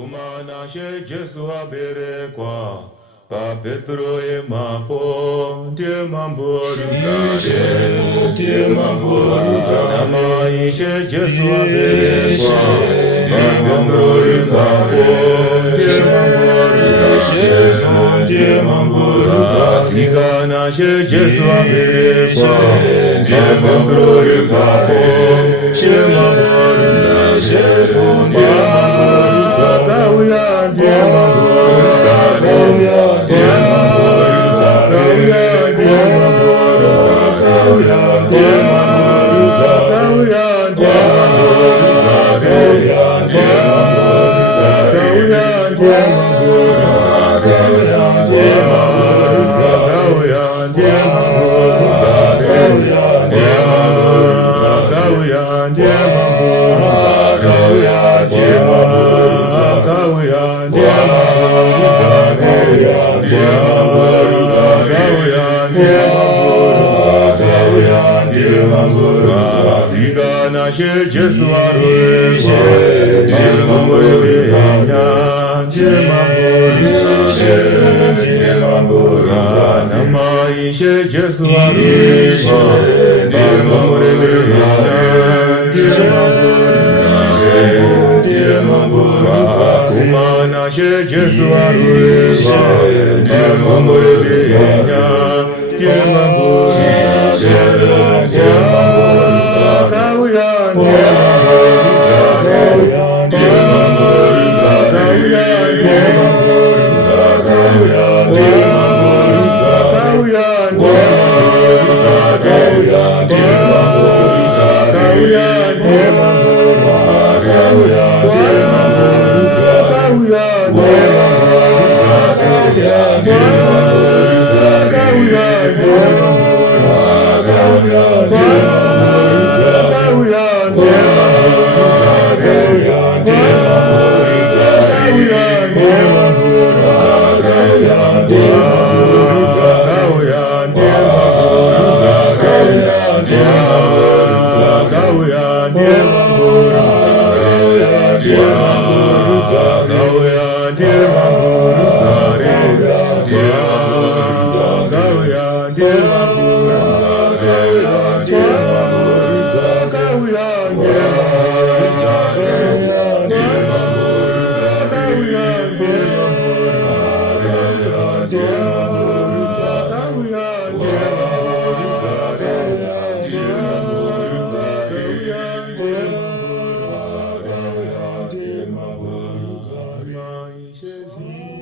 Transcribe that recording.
Kumana she Jesu aberekwa Pa Petro e mapo Tie mamboru kare Tie mamboru kare Nama ishe Jesu aberekwa Pa Petro e mapo Tie mamboru kare Tie mamboru kare Sigana she Jesu aberekwa Pa Petro e mapo Tie mamboru kare Tie mamboru Kauya dia mamboru kauya dia mamboru kauya dia mamboru kauya dia mamboru kauya dia mamboru kauya dia mamboru kauya dia mamboru kauya dia mamboru kauya dia mamboru kauya dia mamboru kauya dia mamboru kauya dia mamboru Sigana she Jesu aruwa, Jire mamboru bihanya, Jire mamboru, Nama ishe Jesu aruwa, Jire mamboru bihanya, Jire mamboru, Kumana she Jesu aruwa, Jire mamboru bihanya, Jire mamboru, Shall